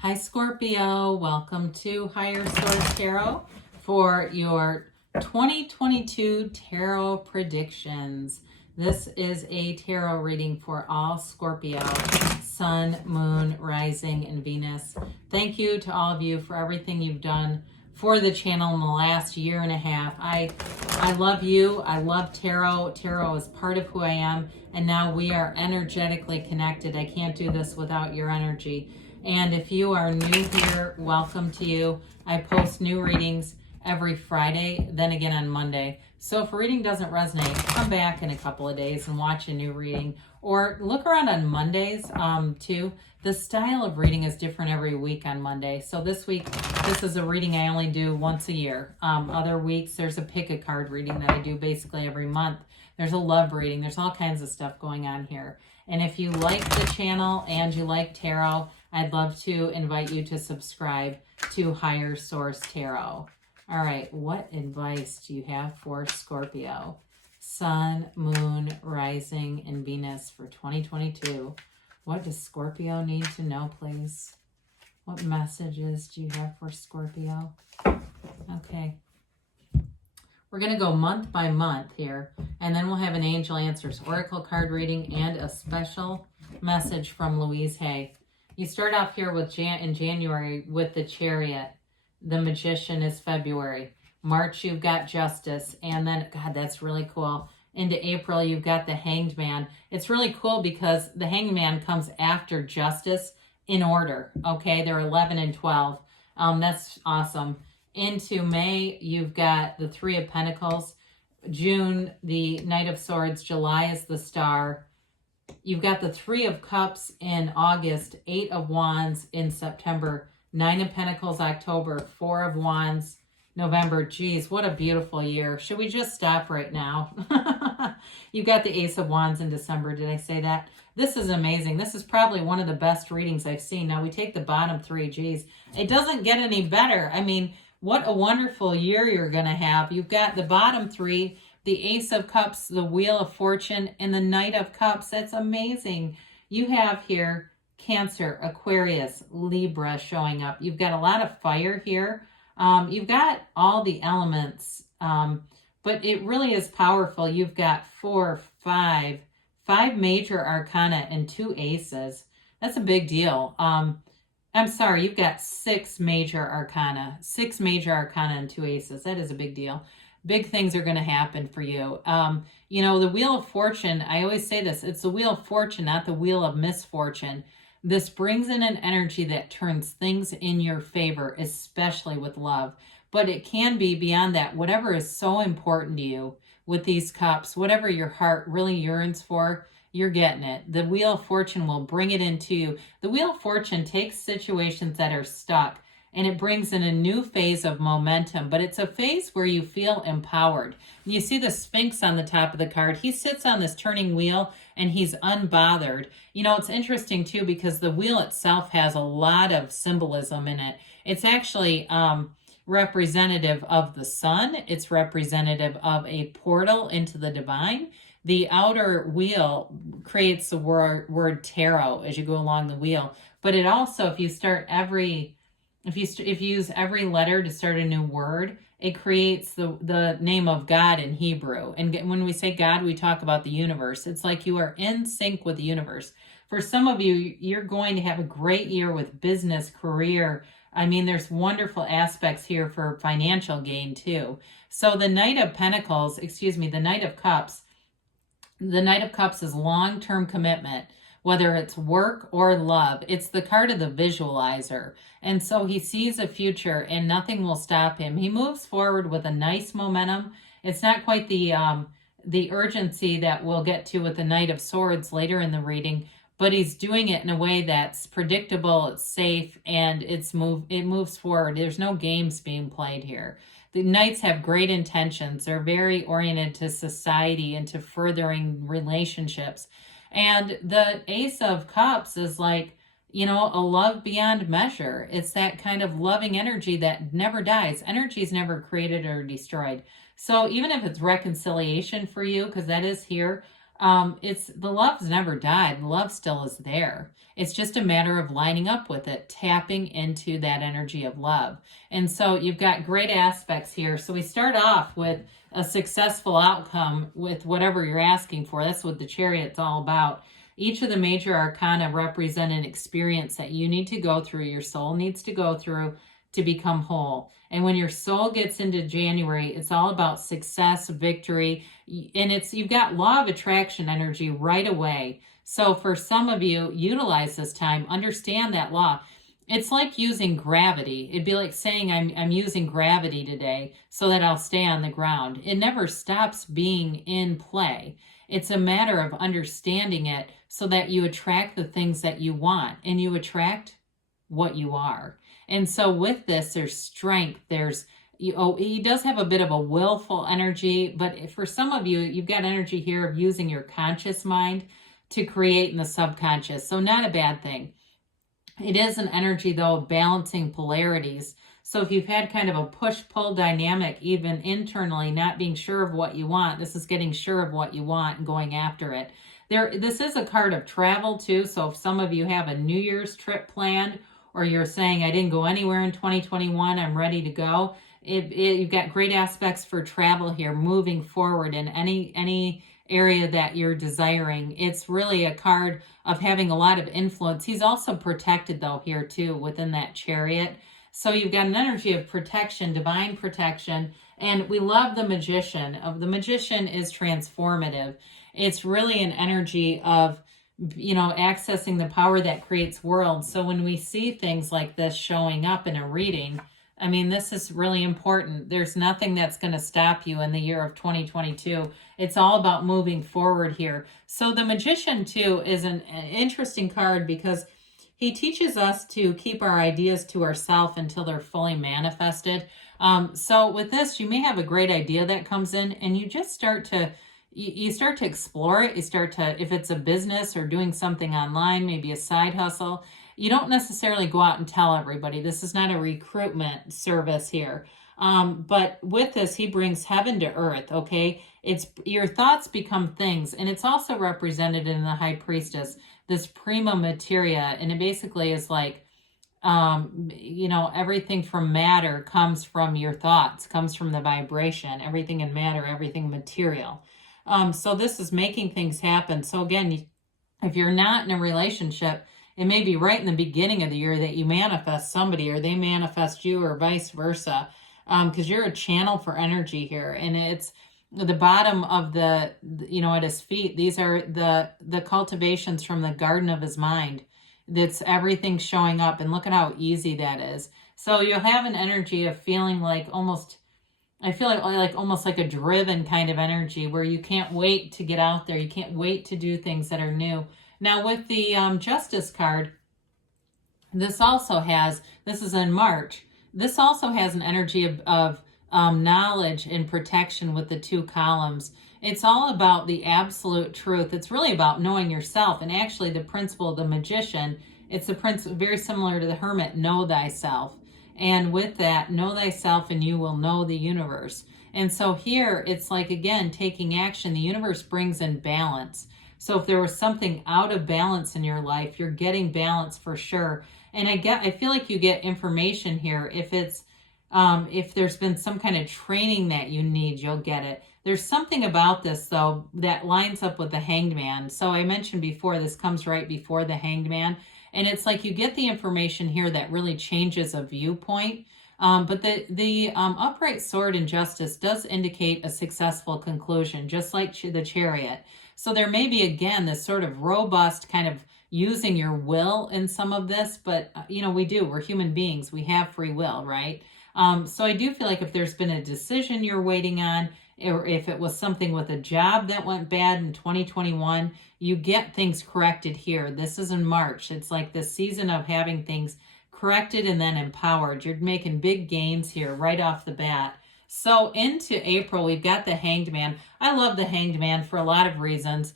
Hi Scorpio, welcome to Higher Source Tarot for your 2022 Tarot Predictions. This is a tarot reading for all Scorpio, Sun, Moon, Rising, and Venus. Thank you to all of you for everything you've done for the channel in the last year and a half. I love you. I love tarot. Tarot is part of who I am, and now we are energetically connected. I can't do this without your energy. And if you are new here, welcome to you. I post new readings every Friday, then again on Monday. So if a reading doesn't resonate, come back in a couple of days and watch a new reading. Or look around on Mondays too. The style of reading is different every week on Monday. So this week, this is a reading I only do once a year. Other weeks, there's a pick a card reading that I do basically every month. There's a love reading. There's all kinds of stuff going on here. And if you like the channel and you like tarot, I'd love to invite you to subscribe to Higher Source Tarot. All right, what advice do you have for Scorpio? Sun, Moon, Rising, and Venus for 2022. What does Scorpio need to know, please? What messages do you have for Scorpio? Okay. We're going to go month by month here, and then we'll have an Angel Answers Oracle card reading and a special message from Louise Hay. You start off here with in January with the Chariot. The Magician is February. March, you've got Justice. And then, God, that's really cool. Into April, you've got the Hanged Man. It's really cool because the Hanged Man comes after Justice in order. Okay, they're 11 and 12. That's awesome. Into May, you've got the Three of Pentacles. June, the Knight of Swords. July is the Star. You've got the Three of Cups in August, Eight of Wands in September, Nine of Pentacles October, Four of Wands November. Geez, what a beautiful year. Should we just stop right now? You've got the Ace of Wands in December. Did I say that? This is amazing. This is probably one of the best readings I've seen. Now we take the bottom three. Geez, it doesn't get any better. I mean, what a wonderful year you're going to have. You've got the bottom three, the Ace of Cups, the Wheel of Fortune, and the Knight of Cups. That's amazing. You have here Cancer, Aquarius, Libra showing up. You've got a lot of fire here. You've got all the elements, but it really is powerful. You've got five major arcana and two aces. That's a big deal. I'm sorry, you've got six major arcana and two aces. That is a big deal. Big things are going to happen for you. You know, the Wheel of Fortune, I always say this, it's the Wheel of Fortune, not the Wheel of Misfortune. This brings in an energy that turns things in your favor, especially with love. But it can be beyond that. Whatever is so important to you with these cups, whatever your heart really yearns for, you're getting it. The Wheel of Fortune will bring it into you. The Wheel of Fortune takes situations that are stuck and it brings in a new phase of momentum, but it's a phase where you feel empowered. You see the Sphinx on the top of the card. He sits on this turning wheel and he's unbothered. You know, it's interesting too because the wheel itself has a lot of symbolism in it. It's actually representative of the sun. It's representative of a portal into the divine. The outer wheel creates the word tarot as you go along the wheel. But it also, if you use every letter to start a new word, it creates the name of God in Hebrew. And when we say God, we talk about the universe. It's like you are in sync with the universe. For some of you, you're going to have a great year with business, career. I mean, there's wonderful aspects here for financial gain too. So the Knight of Pentacles, the Knight of Cups, the Knight of Cups is long-term commitment, whether it's work or love. It's the card of the visualizer. And so he sees a future and nothing will stop him. He moves forward with a nice momentum. It's not quite the urgency that we'll get to with the Knight of Swords later in the reading, but he's doing it in a way that's predictable, it's safe, and it moves forward. There's no games being played here. The Knights have great intentions. They're very oriented to society and to furthering relationships. And the Ace of Cups is like, you know, a love beyond measure. It's that kind of loving energy that never dies. Energy is never created or destroyed. So even if it's reconciliation for you, because that is here, It's the love's never died. The love still is there. It's just a matter of lining up with it, tapping into that energy of love. And so you've got great aspects here. So we start off with a successful outcome with whatever you're asking for. That's what the Chariot's all about. Each of the major arcana represent an experience that you need to go through, your soul needs to go through to become whole. And when your soul gets into January, it's all about success, victory, and you've got law of attraction energy right away. So for some of you, utilize this time, understand that law. It's like using gravity. It'd be like saying I'm using gravity today so that I'll stay on the ground. It never stops being in play. It's a matter of understanding it so that you attract the things that you want, and you attract what you are. And so with this, there's strength, he does have a bit of a willful energy, but for some of you, you've got energy here of using your conscious mind to create in the subconscious. So not a bad thing. It is an energy, though, of balancing polarities. So if you've had kind of a push-pull dynamic, even internally, not being sure of what you want, this is getting sure of what you want and going after it. This is a card of travel, too. So if some of you have a New Year's trip planned, or you're saying, I didn't go anywhere in 2021, I'm ready to go. You've got great aspects for travel here, moving forward in any area that you're desiring. It's really a card of having a lot of influence. He's also protected, though, here, too, within that Chariot. So you've got an energy of protection, divine protection, and we love the Magician. The Magician is transformative. It's really an energy of accessing the power that creates worlds. So when we see things like this showing up in a reading, I mean, this is really important. There's nothing that's going to stop you in the year of 2022. It's all about moving forward here. So the Magician, too, is an interesting card because he teaches us to keep our ideas to ourselves until they're fully manifested. So with this, you may have a great idea that comes in, and you just start to explore it. You start to, if it's a business or doing something online, maybe a side hustle, you don't necessarily go out and tell everybody. This is not a recruitment service here. But with this, he brings heaven to earth, okay? It's your thoughts become things, and it's also represented in the High Priestess, this prima materia, and it basically is like, everything from matter comes from your thoughts, comes from the vibration, everything in matter, everything material. So this is making things happen. So again, if you're not in a relationship, it may be right in the beginning of the year that you manifest somebody, or they manifest you, or vice versa, because you're a channel for energy here. And it's the bottom of at his feet. These are the cultivations from the garden of his mind. That's everything showing up, and look at how easy that is. So you'll have an energy of feeling like almost, I feel like almost like a driven kind of energy where you can't wait to get out there. You can't wait to do things that are new. Now with the Justice card, this is in March. This also has an energy of knowledge and protection with the two columns. It's all about the absolute truth. It's really about knowing yourself. And actually the principle of the Magician, it's the principle very similar to the Hermit, know thyself. And with that, know thyself and you will know the universe. And so here it's like, again, taking action. The universe brings in balance. So if there was something out of balance in your life, you're getting balance for sure. And I feel like you get information here. If there's been some kind of training that you need, you'll get it. There's something about this, though, that lines up with the Hanged Man. So I mentioned before, this comes right before the Hanged Man. And it's like you get the information here that really changes a viewpoint. But the upright sword in Justice does indicate a successful conclusion, just like the Chariot. So there may be, again, this sort of robust kind of using your will in some of this, but, we're human beings. We have free will, right? So I do feel like if there's been a decision you're waiting on, or if it was something with a job that went bad in 2021, you get things corrected here. This is in March. It's like the season of having things corrected and then empowered. You're making big gains here right off the bat. So into April, we've got the Hanged Man. I love the Hanged Man for a lot of reasons.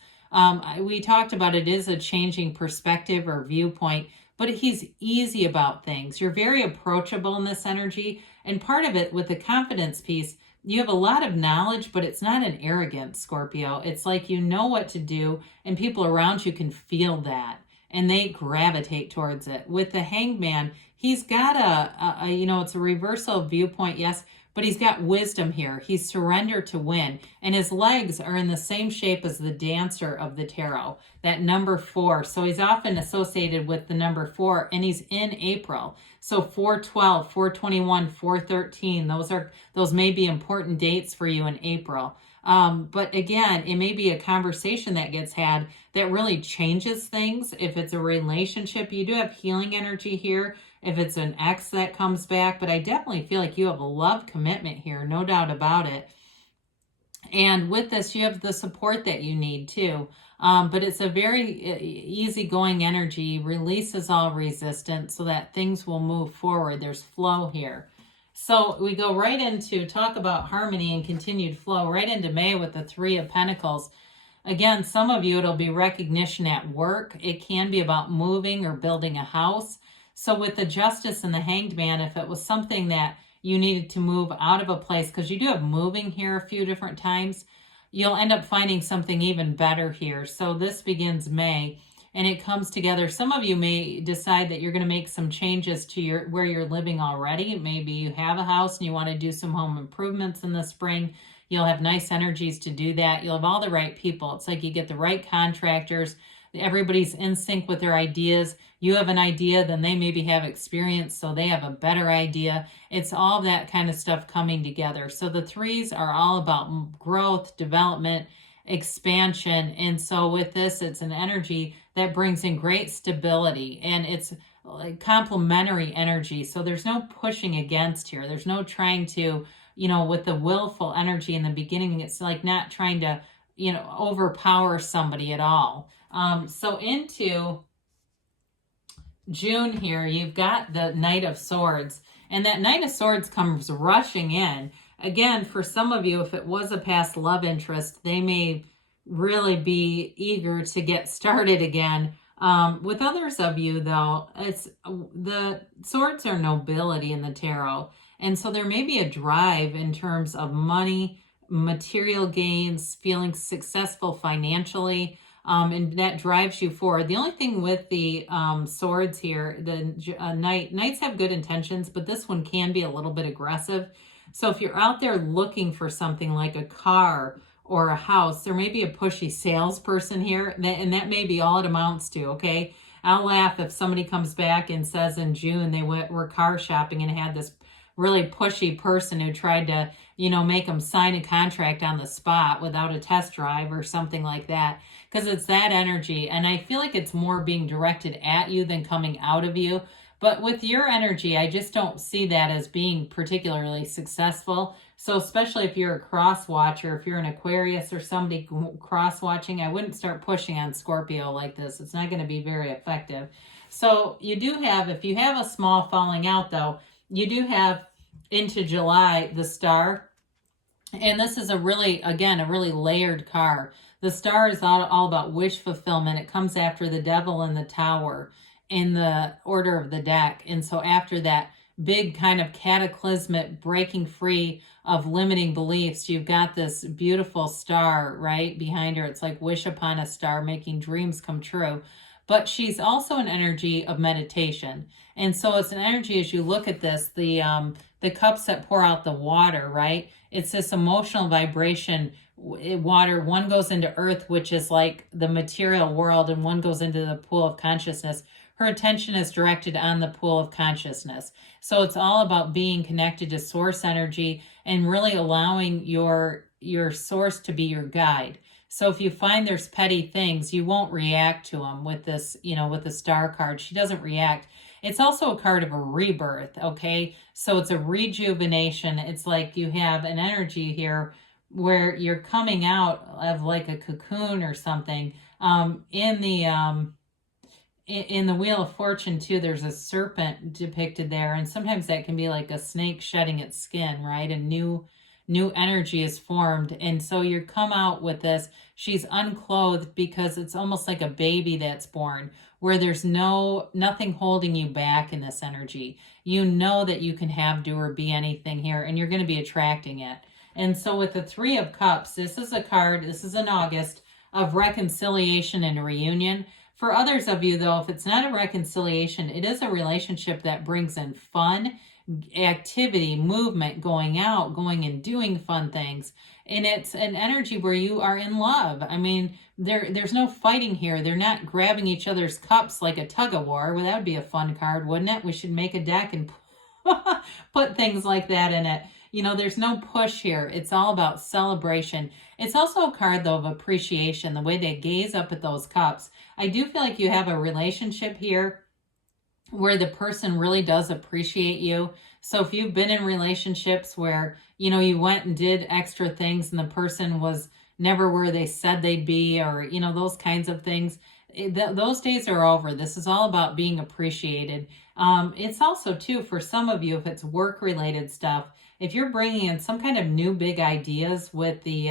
We talked about it is a changing perspective or viewpoint, but he's easy about things. You're very approachable in this energy. And part of it with the confidence piece, you have a lot of knowledge, but it's not an arrogance, Scorpio. It's like you know what to do, and people around you can feel that, and they gravitate towards it. With the Hangman, he's got it's a reversal viewpoint, yes, but he's got wisdom here. He's surrendered to win, and his legs are in the same shape as the Dancer of the tarot, that number 4. So he's often associated with the number 4, and he's in April. So 4/12, 4/21, 4/13, those may be important dates for you in April. But again, it may be a conversation that gets had that really changes things. If it's a relationship, you do have healing energy here. If it's an ex that comes back, but I definitely feel like you have a love commitment here, no doubt about it. And with this, you have the support that you need too. But it's a very easygoing energy, releases all resistance so that things will move forward. There's flow here. So we go right into talk about harmony and continued flow, right into May with the 3 of Pentacles. Again, some of you, it'll be recognition at work. It can be about moving or building a house. So with the Justice and the Hanged Man, if it was something that you needed to move out of a place, because you do have moving here a few different times, you'll end up finding something even better here. So this begins May, and it comes together. Some of you may decide that you're going to make some changes to where you're living already. Maybe you have a house and you want to do some home improvements in the spring. You'll have nice energies to do that. You'll have all the right people. It's like you get the right contractors. Everybody's in sync with their ideas. You have an idea, then they maybe have experience, so they have a better idea. It's all that kind of stuff coming together. So the 3s are all about growth, development, expansion. And so with this, it's an energy that brings in great stability, and it's like complementary energy. So there's no pushing against here. There's no trying to, with the willful energy in the beginning, it's like not trying to, overpower somebody at all. So into June here, you've got the Knight of Swords, and that Knight of Swords comes rushing in. Again, for some of you, if it was a past love interest, they may really be eager to get started again. With others of you, though, it's the swords are nobility in the tarot, and so there may be a drive in terms of money, material gains, feeling successful financially. And that drives you forward. The only thing with the swords here, the knights have good intentions, but this one can be a little bit aggressive. So if you're out there looking for something like a car or a house, there may be a pushy salesperson here, and that may be all it amounts to, okay? I'll laugh if somebody comes back and says in June they were car shopping and had this really pushy person who tried to, make them sign a contract on the spot without a test drive or something like that, because it's that energy. And I feel like it's more being directed at you than coming out of you. But with your energy, I just don't see that as being particularly successful. So especially if you're a cross watcher, if you're an Aquarius or somebody cross watching, I wouldn't start pushing on Scorpio like this. It's not going to be very effective. So you do have, if you have a small falling out though, you do have into July, the Star. And this is a really layered card. The Star is all about wish fulfillment. It comes after the Devil and the Tower in the order of the deck. And so after that big kind of cataclysmic breaking free of limiting beliefs, you've got this beautiful star right behind her. It's like wish upon a star, making dreams come true. But she's also an energy of meditation. And so it's an energy, as you look at this, the cups that pour out the water, right? It's this emotional vibration. Water, one goes into earth, which is like the material world, and one goes into the pool of consciousness. Her attention is directed on the pool of consciousness. So it's all about being connected to source energy and really allowing your source to be your guide. So if you find there's petty things, you won't react to them with this, with the Star card. She doesn't react. It's also a card of a rebirth, okay? So it's a rejuvenation. It's like you have an energy here where you're coming out of like a cocoon or something. In the Wheel of Fortune too, there's a serpent depicted there, and sometimes that can be like a snake shedding its skin, right? A new energy is formed, and so you come out with this. She's unclothed because it's almost like a baby that's born, where there's nothing holding you back in this energy. You know that you can have, do, or be anything here, and you're going to be attracting it. And so with the Three of Cups, this is a card, this is in August, of reconciliation and reunion. For others of you, though, if it's not a reconciliation, it is a relationship that brings in fun, activity, movement, going out, going and doing fun things. And it's an energy where you are in love. I mean, there's no fighting here. They're not grabbing each other's cups like a tug of war. Well, that would be a fun card, wouldn't it? We should make a deck and put things like that in it. You know, there's no push here. It's all about celebration. It's also a card, though, of appreciation, the way they gaze up at those cups. I do feel like you have a relationship here where the person really does appreciate you. So if you've been in relationships where, you know, you went and did extra things and the person was never where they said they'd be, or, you know, those kinds of things, those days are over. This is all about being appreciated. It's also, too, for some of you, if it's work-related stuff, if you're bringing in some kind of new big ideas with the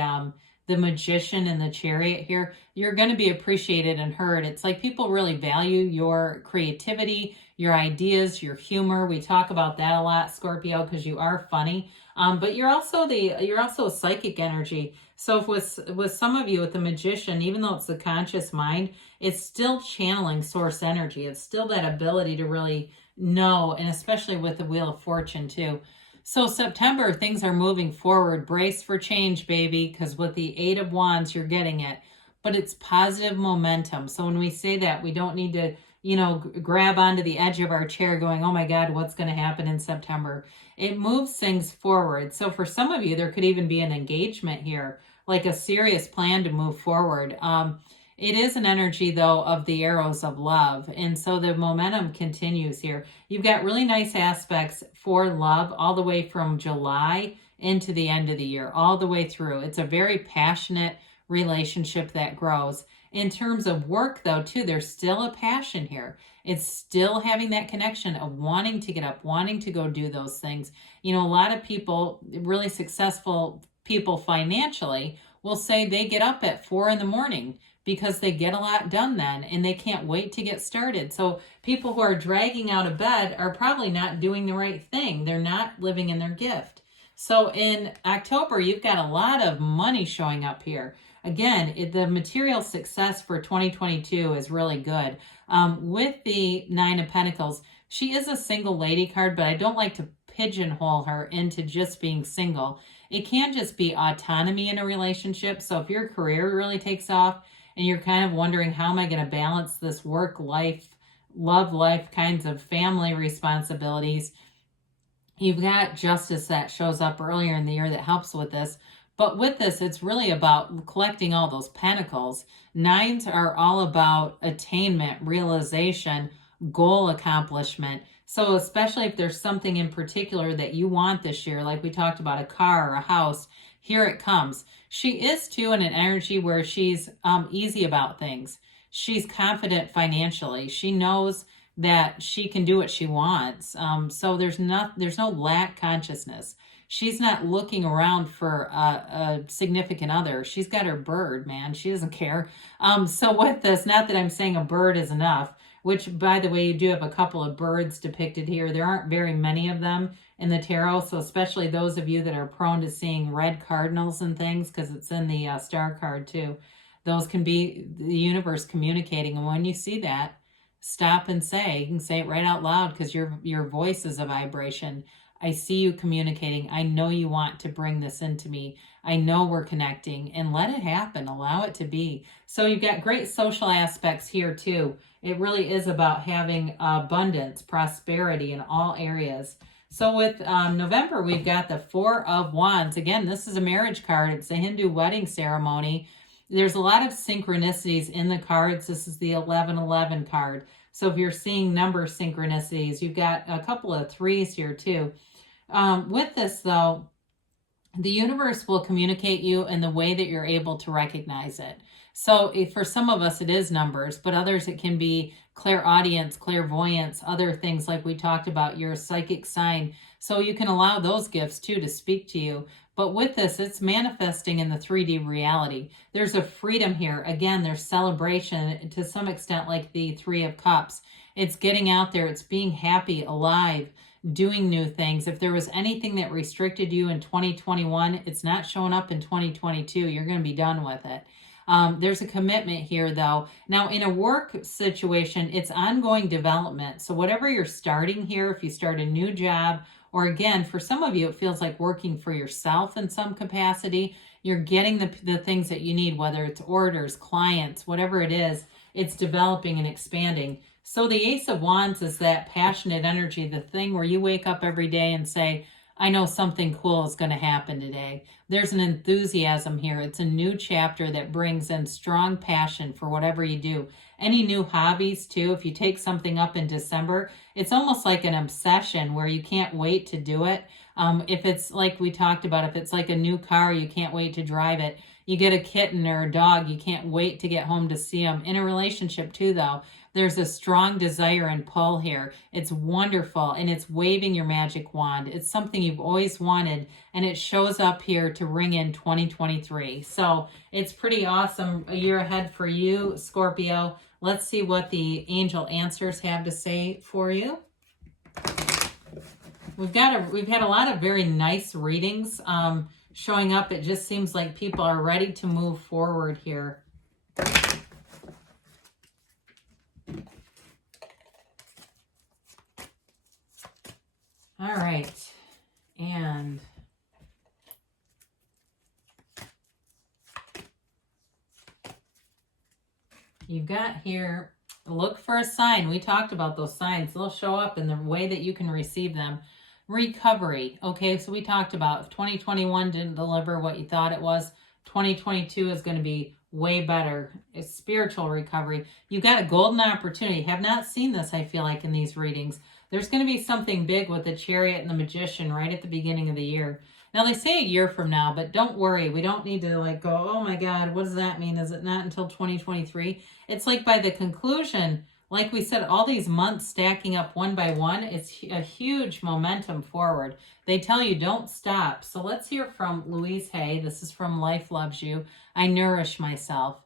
Magician and the Chariot here, you're going to be appreciated and heard. It's like people really value your creativity, your ideas, your humor. We talk about that a lot, Scorpio, because you are funny. But you're also a psychic energy. So if with some of you with the Magician, even though it's the conscious mind, it's still channeling source energy. It's still that ability to really know, and especially with the Wheel of Fortune too. So September, things are moving forward. Brace for change, baby, because with the Eight of Wands, you're getting it. But it's positive momentum. So when we say that, we don't need to, you know, grab onto the edge of our chair going, oh my God, what's going to happen in September? It moves things forward. So for some of you, there could even be an engagement here, like a serious plan to move forward. It is an energy, though, of the arrows of love. And so the momentum continues here. You've got really nice aspects for love all the way from July into the end of the year, all the way through. It's a very passionate relationship that grows. In terms of work, though, too, there's still a passion here. It's still having that connection of wanting to get up, wanting to go do those things. You know, a lot of people, really successful people financially, will say they get up at 4 a.m. because they get a lot done then and they can't wait to get started. So people who are dragging out of bed are probably not doing the right thing. They're not living in their gift. So in October, you've got a lot of money showing up here. Again, the material success for 2022 is really good. With the Nine of Pentacles, she is a single lady card, but I don't like to pigeonhole her into just being single. It can just be autonomy in a relationship. So if your career really takes off and you're kind of wondering, how am I going to balance this work life, love life kinds of family responsibilities, you've got Justice that shows up earlier in the year that helps with this. But with this, it's really about collecting all those pentacles. Nines are all about attainment, realization, goal accomplishment. So especially if there's something in particular that you want this year, like we talked about, a car or a house, here it comes. She is, too, in an energy where she's easy about things. She's confident financially. She knows that she can do what she wants. So there's no lack consciousness. She's not looking around for a significant other. She's got her bird, man. She doesn't care. So with this, not that I'm saying a bird is enough, which, by the way, you do have a couple of birds depicted here. There aren't very many of them in the tarot, so especially those of you that are prone to seeing red cardinals and things, because it's in the star card too. Those can be the universe communicating, and when you see that, stop and say. You can say it right out loud because your voice is a vibration. I see you communicating. I know you want to bring this into me. I know we're connecting, and let it happen. Allow it to be. So you've got great social aspects here too. It really is about having abundance, prosperity in all areas. So with November, we've got the Four of Wands. Again, this is a marriage card. It's a Hindu wedding ceremony. There's a lot of synchronicities in the cards. This is the 1111 card. So if you're seeing number synchronicities, you've got a couple of threes here too. With this, though, the universe will communicate you in the way that you're able to recognize it. So for some of us, it is numbers, but others, it can be clairaudience, clairvoyance, other things like we talked about, your psychic sign. So you can allow those gifts, too, to speak to you. But with this, it's manifesting in the 3D reality. There's a freedom here. Again, there's celebration to some extent, like the Three of Cups. It's getting out there. It's being happy, alive, doing new things. If there was anything that restricted you in 2021, it's not showing up in 2022. You're going to be done with it. There's a commitment here, though. Now, in a work situation, it's ongoing development. So whatever you're starting here, if you start a new job, or again, for some of you, it feels like working for yourself in some capacity, you're getting the things that you need, whether it's orders, clients, whatever it is, it's developing and expanding. So the Ace of Wands is that passionate energy, the thing where you wake up every day and say, I know something cool is going to happen today. There's an enthusiasm here. It's a new chapter that brings in strong passion for whatever you do. Any new hobbies too, if you take something up in December, it's almost like an obsession where you can't wait to do it. If it's like we talked about, if it's like a new car, you can't wait to drive it. You get a kitten or a dog, you can't wait to get home to see them. In a relationship too, though, there's a strong desire and pull here. It's wonderful, and it's waving your magic wand. It's something you've always wanted, and it shows up here to ring in 2023. So it's pretty awesome. A year ahead for you, Scorpio. Let's see what the angel answers have to say for you. We've had a lot of very nice readings showing up. It just seems like people are ready to move forward here. All right, and you've got here, look for a sign. We talked about those signs. They'll show up in the way that you can receive them. Recovery. Okay, so we talked about if 2021 didn't deliver what you thought it was, 2022 is going to be way better. It's spiritual recovery. You got a golden opportunity. Have not seen this, I feel like, in these readings. There's going to be something big with the Chariot and the Magician right at the beginning of the year. Now, they say a year from now, but don't worry. We don't need to like go, oh my God, what does that mean? Is it not until 2023? It's like by the conclusion, like we said, all these months stacking up one by one, it's a huge momentum forward. They tell you don't stop. So let's hear from Louise Hay. This is from Life Loves You. I nourish myself.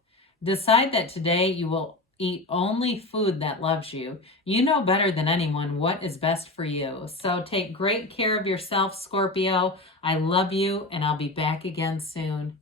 Decide that today you will eat only food that loves you. You know better than anyone what is best for you. So take great care of yourself, Scorpio. I love you, and I'll be back again soon.